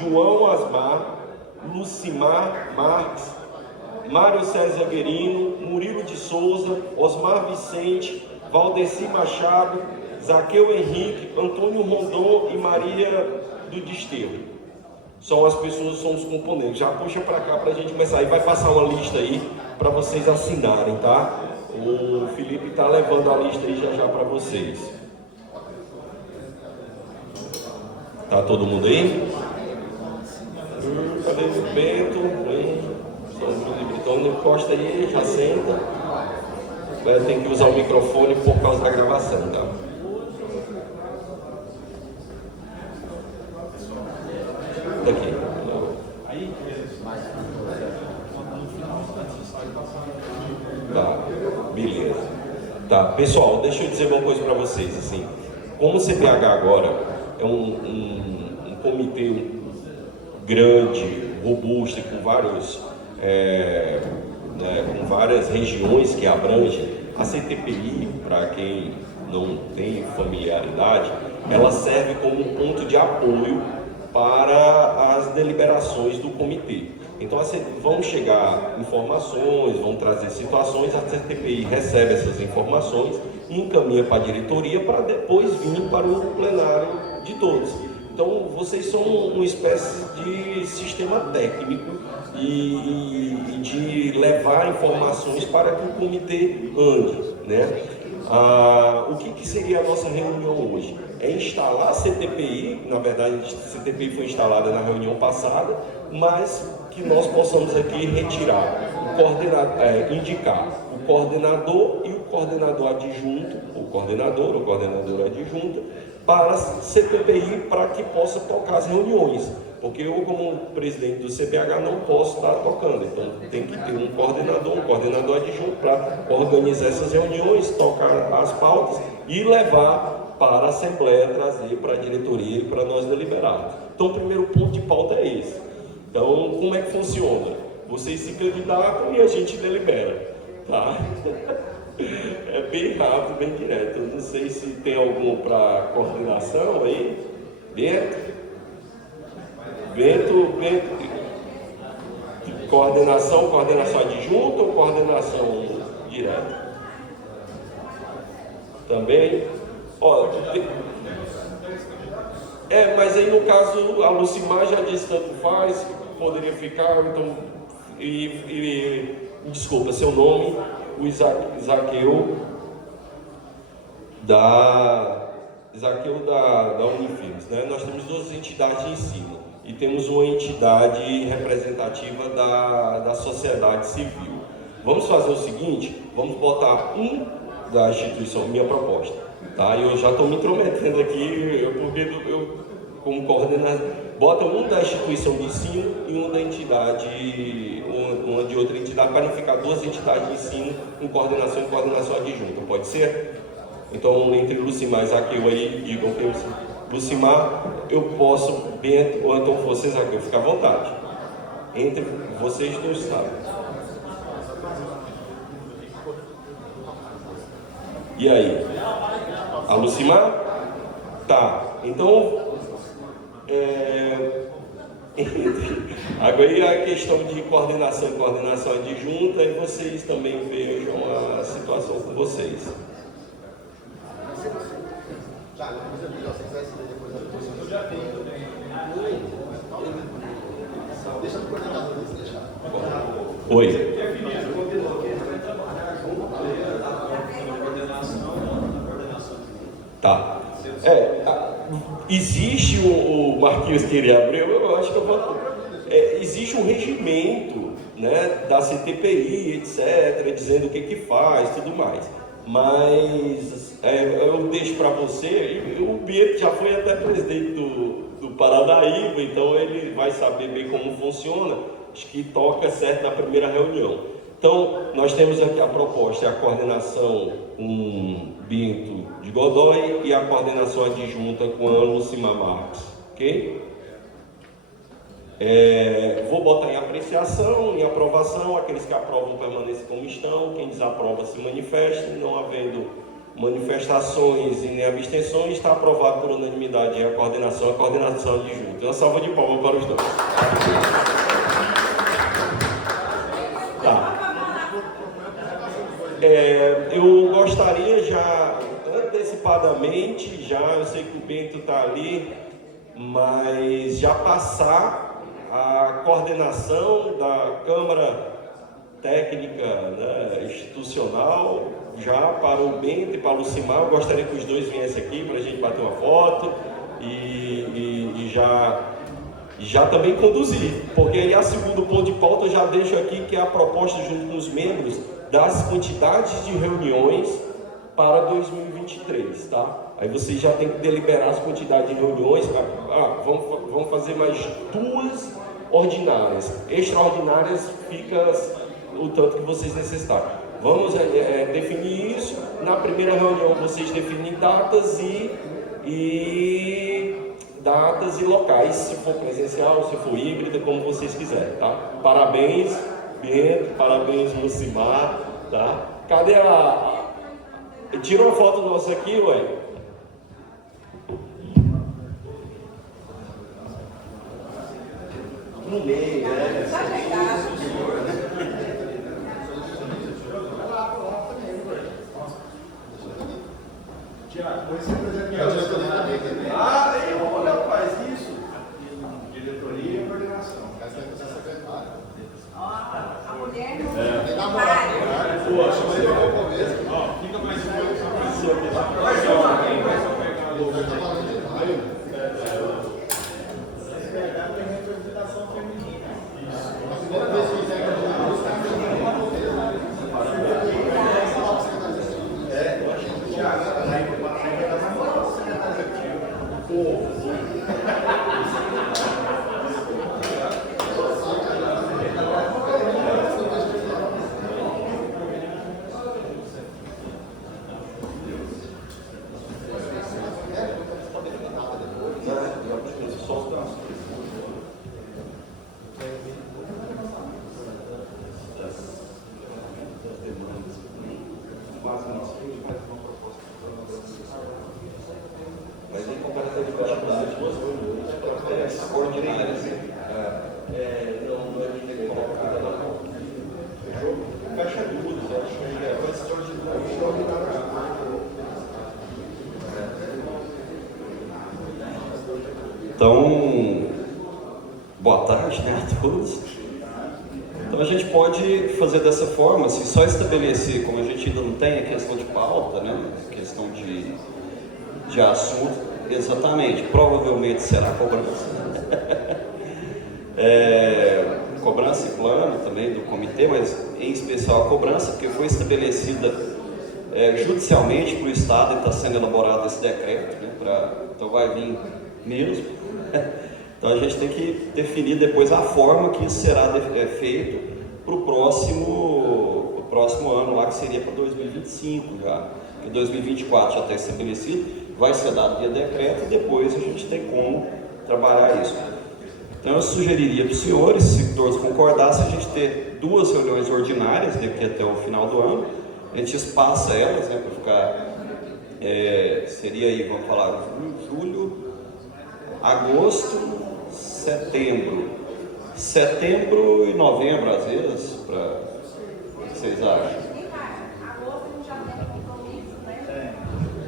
João Asmar, Lucimar Marques, Mário César Guerino, Murilo de Souza, Osmar Vicente, Valdeci Machado, Zaqueu Henrique, Antônio Rondon e Maria do Desterro. São as pessoas, são os componentes. Já puxa para cá para a gente começar. Aí vai passar uma lista aí para vocês assinarem, tá? O Felipe está levando a lista aí já para vocês. Tá todo mundo aí? Cadê o Bento? Então encosta aí, já senta. Tem que usar o microfone por causa da gravação, tá? Daqui. Tá, beleza. Tá, pessoal, deixa eu dizer uma coisa para vocês, assim. Como o CBH agora é um comitê grande, robusto, com várias regiões que abrangem, a CTPI, para quem não tem familiaridade, ela serve como um ponto de apoio para as deliberações do comitê. Então, vão chegar informações, vão trazer situações, a CTPI recebe essas informações e encaminha para a diretoria para depois vir para o plenário de todos. Então, vocês são uma espécie de sistema técnico e de levar informações para que o comitê ande, né? O que seria a nossa reunião hoje? É instalar a CTPI, na verdade a CTPI foi instalada na reunião passada, mas que nós possamos aqui retirar, indicar o coordenador e o coordenador adjunto, o coordenador ou coordenadora adjunta, para a CTPI para que possa tocar as reuniões. Porque eu, como presidente do CBH, não posso estar tocando. Então, tem que ter um coordenador adjunto para organizar essas reuniões, tocar as pautas e levar para a Assembleia, trazer para a diretoria e para nós deliberados. Então, o primeiro ponto de pauta é esse. Então, como é que funciona? Vocês se candidatam e a gente delibera, tá? É bem rápido, bem direto. Eu não sei se tem algum para coordenação aí. Bento, coordenação adjunta ou coordenação direta? Também? Mas aí no caso a Lucimar já disse tanto faz, poderia ficar, então, desculpa, seu nome, o Zaqueu da Unifilmes, né? Nós temos duas entidades de ensino e temos uma entidade representativa da sociedade civil. Vamos fazer o seguinte, vamos botar da instituição, minha proposta, tá? Eu já estou me intrometendo aqui, porque eu como coordenador, bota da instituição de ensino e uma da entidade, uma de outra entidade, para não ficar duas entidades de ensino com coordenação e coordenação adjunta, pode ser? Então, entre Lucimar e Zaqueu aí, digam que Lucimar, eu posso, Bento, ou então vocês, Zaqueu, fica à vontade. Entre vocês dois, sabe? E aí? A Lucimar? Tá, então, agora aí a questão de coordenação e coordenação adjunta, e vocês também vejam a situação com vocês. Oi. Tá. Existe o Marquinhos queria abrir, eu acho que eu vou. Existe um regimento, né, da CTPI, etc., dizendo o que faz, tudo mais. Mas eu deixo para você, o Bento já foi até presidente do Paranaíba, então ele vai saber bem como funciona, acho que toca certo na primeira reunião. Então, nós temos aqui a proposta, a coordenação com Bento de Godoy e a coordenação adjunta com a Lucimar Marques, ok? Vou botar em apreciação, em aprovação, aqueles que aprovam permanecem como estão, quem desaprova se manifeste, não havendo manifestações e nem abstenções, está aprovado por unanimidade a coordenação adjunta. Uma salva de palmas para os dois. Tá. Eu gostaria já, antecipadamente, eu sei que o Bento está ali, mas já passar a coordenação da Câmara Técnica, né, institucional, já para o Bento e para o Lucimar. Eu gostaria que os dois viessem aqui para a gente bater uma foto e já também conduzir, porque aí a segundo ponto de pauta eu já deixo aqui, que é a proposta junto com os membros das quantidades de reuniões para 2023, tá? Aí vocês já têm que deliberar as quantidades de reuniões. Vamos fazer mais 2 ordinárias, extraordinárias fica o tanto que vocês necessitarem. Vamos definir isso. Na primeira reunião vocês definem datas e locais, se for presencial, se for híbrida, como vocês quiserem, tá? Parabéns, Bento, parabéns, Lucimar, tá? Cadê Tira uma foto nossa aqui, ué. No meio, né? Tiago, esse projeto que olha, rapaz, isso. Diretoria e coordenação. Essa vai ser secretária. A mulher não tem namorado. Pô, chama ele no começo. Fica mais tem representação feminina. A primeira vez que fizer Mas em comparação de quantidade, 2 reuniões ordinárias. Não é de colocar na mão. Fechou? Fecha tudo, eu acho que vai ser ordinário. Então, boa tarde, né, a todos. Então a gente pode fazer dessa forma, assim, só estabelecer, como a gente ainda não tem a questão de pauta, né, a questão de assunto, exatamente, provavelmente será cobrança. Cobrança e plano também do comitê, mas em especial a cobrança, porque foi estabelecida judicialmente para o Estado e está sendo elaborado esse decreto, né, então vai vir mesmo. Então a gente tem que definir depois a forma que isso será feito para o próximo ano, lá que seria para 2025 já, porque 2024 já está estabelecido, vai ser dado via decreto e depois a gente tem como trabalhar isso. Então eu sugeriria para os senhores, se todos concordassem, a gente ter 2 reuniões ordinárias daqui até o final do ano, a gente espaça elas, né, para ficar, seria aí, vamos falar, julho, agosto, setembro e novembro, às vezes, o que vocês acham?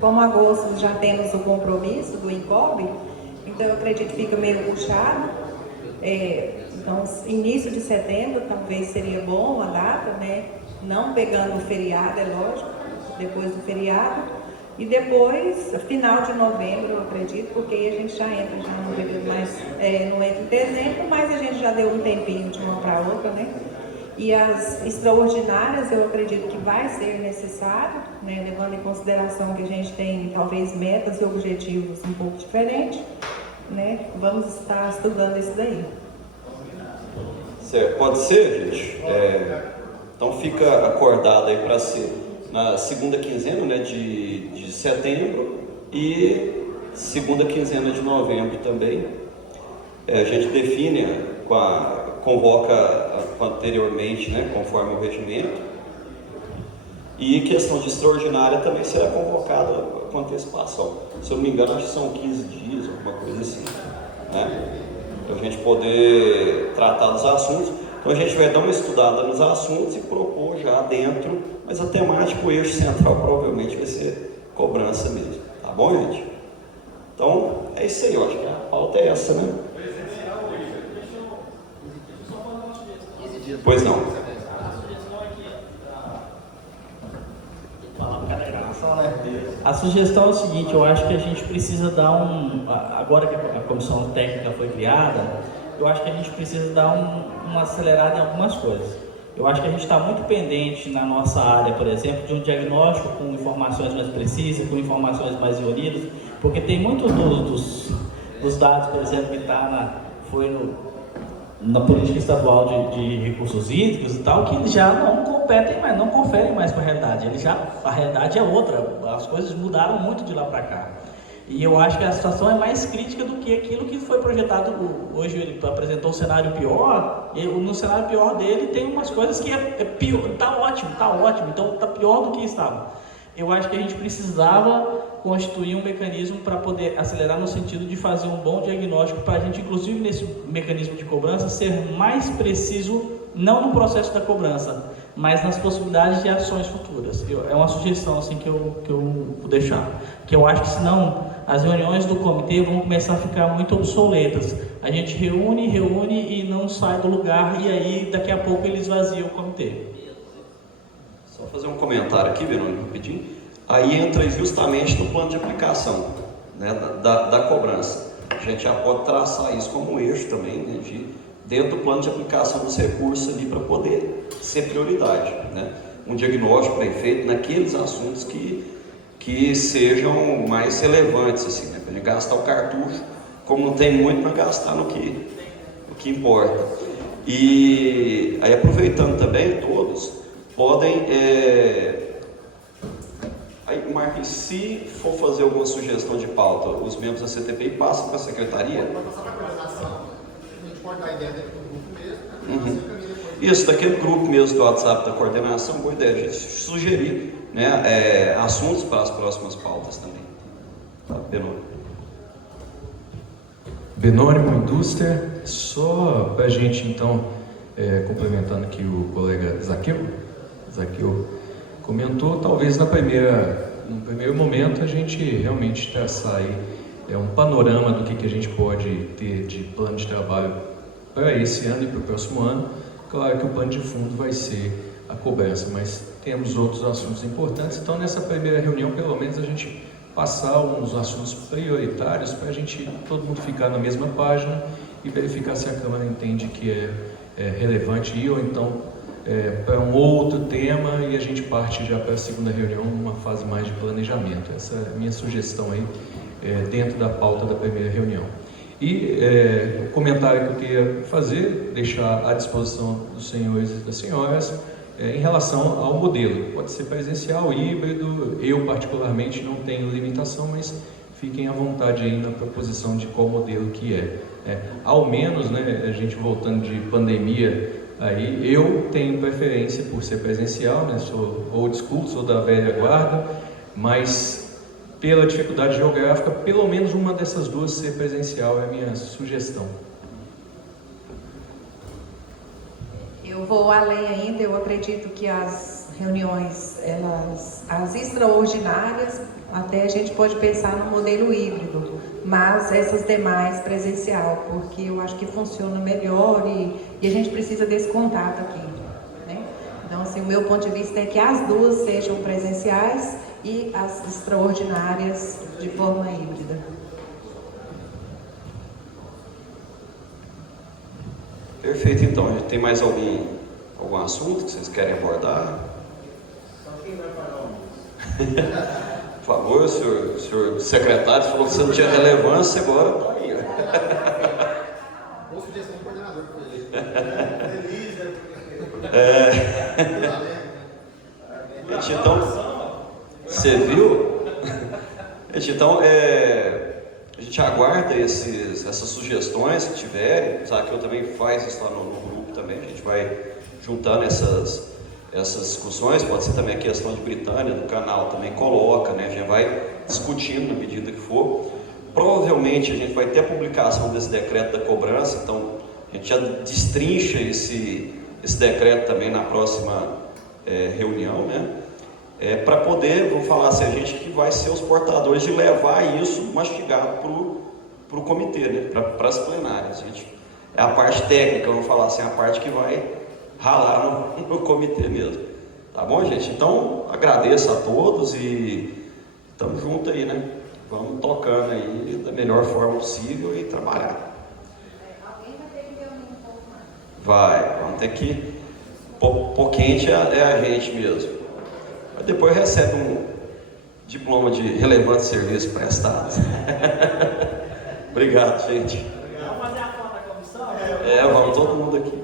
Como agosto já temos o compromisso do INCOB, então eu acredito que fica meio puxado. Então, início de setembro talvez seria bom a data, né? Não pegando o feriado, é lógico, depois do feriado. E depois, final de novembro, eu acredito, porque aí a gente já entra no período mais, não entra em dezembro, mas a gente já deu um tempinho de uma para outra, né? E as extraordinárias, eu acredito que vai ser necessário, né? Levando em consideração que a gente tem, talvez, metas e objetivos um pouco diferentes, né? Vamos estar estudando isso daí. Certo. Pode ser, gente? Então fica acordado aí para ser na segunda quinzena, né, de setembro e segunda quinzena de novembro também. A gente define, convoca anteriormente, né, conforme o regimento. E questão de extraordinária também será convocada com antecipação. Se eu não me engano, acho que são 15 dias, alguma coisa assim, né? Para a gente poder tratar dos assuntos. Então a gente vai dar uma estudada nos assuntos e propor já dentro, mas a temática, o eixo central provavelmente vai ser cobrança mesmo, tá bom, gente? Então é isso aí, eu acho que a pauta é essa, né? Pois não. A sugestão é o seguinte, eu acho que a gente precisa dar agora que a comissão técnica foi criada, eu acho que a gente precisa dar uma acelerada em algumas coisas. Eu acho que a gente está muito pendente na nossa área, por exemplo, de um diagnóstico com informações mais precisas, com informações mais reunidas, porque tem muitos dos dados, por exemplo, que na política estadual de recursos hídricos e tal, que já não competem mais, não conferem mais com a realidade. A realidade é outra, as coisas mudaram muito de lá para cá. E eu acho que a situação é mais crítica do que aquilo que foi projetado. Hoje ele apresentou um cenário pior, e no cenário pior dele tem umas coisas que é pior, tá ótimo, então tá pior do que estava. Eu acho que a gente precisava constituir um mecanismo para poder acelerar no sentido de fazer um bom diagnóstico, para a gente, inclusive nesse mecanismo de cobrança, ser mais preciso, não no processo da cobrança, mas nas possibilidades de ações futuras. É uma sugestão assim, que eu vou deixar, que eu acho que senão as reuniões do comitê vão começar a ficar muito obsoletas. A gente reúne e não sai do lugar, e aí daqui a pouco ele esvazia o comitê. Só fazer um comentário aqui, Verônica, rapidinho. Aí entra justamente no plano de aplicação, né, da cobrança. A gente já pode traçar isso como um eixo também, né, dentro do plano de aplicação dos recursos ali, para poder ser prioridade, né? Um diagnóstico bem feito naqueles assuntos que sejam mais relevantes, assim, né? Para gente gastar o cartucho, como não tem muito, para gastar no que importa. E aí, aproveitando também, todos podem, aí, Marquinhos, se for fazer alguma sugestão de pauta, os membros da CTPI passam para a secretaria? Pode passar para a coordenação, a gente pode dar ideia dentro do grupo mesmo, Isso, daquele grupo mesmo do WhatsApp da coordenação, boa ideia, a gente sugerir, né, assuntos para as próximas pautas também. Tá, Benônimo. Benônimo Indústria, só para a gente então, complementando aqui o colega Zaqueu comentou, talvez no primeiro momento a gente realmente traçar aí um panorama do que a gente pode ter de plano de trabalho para esse ano e para o próximo ano. Claro que o plano de fundo vai ser a cobrança, mas temos outros assuntos importantes, então nessa primeira reunião pelo menos a gente passar uns assuntos prioritários para a gente, todo mundo ficar na mesma página e verificar se a Câmara entende que é relevante ir ou então para um outro tema, e a gente parte já para a segunda reunião, numa fase mais de planejamento. Essa é a minha sugestão aí, dentro da pauta da primeira reunião. E o comentário que eu queria fazer, deixar à disposição dos senhores e das senhoras, em relação ao modelo. Pode ser presencial, híbrido, eu particularmente não tenho limitação, mas fiquem à vontade aí na proposição de qual modelo que é. Ao menos, né, a gente voltando de pandemia, aí eu tenho preferência por ser presencial, né, sou old school, sou da velha guarda, mas pela dificuldade geográfica, pelo menos uma dessas duas ser presencial é a minha sugestão. Eu vou além ainda, eu acredito que as reuniões, as extraordinárias, até a gente pode pensar no modelo híbrido, mas essas demais presencial, porque eu acho que funciona melhor e a gente precisa desse contato aqui, né? Então, assim, o meu ponto de vista é que as duas sejam presenciais e as extraordinárias de forma híbrida. Perfeito, então. Tem mais algum assunto que vocês querem abordar? Só quem vai pagar o almoço? Por favor, o senhor secretário falou que você não tinha relevância, agora está aí. Ou sugestão do coordenador que foi eleito. Então, você viu? Então, a gente aguarda essas sugestões que tiverem, sabe, que eu também faz isso lá no grupo também, a gente vai juntando essas discussões, pode ser também a questão de Britânia, do canal também coloca, né? A gente vai discutindo na medida que for. Provavelmente a gente vai ter a publicação desse decreto da cobrança, então a gente já destrincha esse decreto também na próxima reunião, né? Para poder, vou falar assim, a gente que vai ser os portadores de levar isso mastigado para o comitê, né? Para as plenárias. A gente, é a parte técnica, vamos falar assim, a parte que vai ralar no comitê mesmo. Tá bom, gente? Então, agradeço a todos e estamos juntos aí, né? Vamos tocando aí da melhor forma possível e trabalhar. Alguém vai ter que reunir um pouco mais. Vai, vamos ter que... Pô quente é a gente mesmo. Mas depois recebe um diploma de relevante serviço prestado. Obrigado, gente. Vamos fazer a foto da comissão? Vamos todo mundo aqui.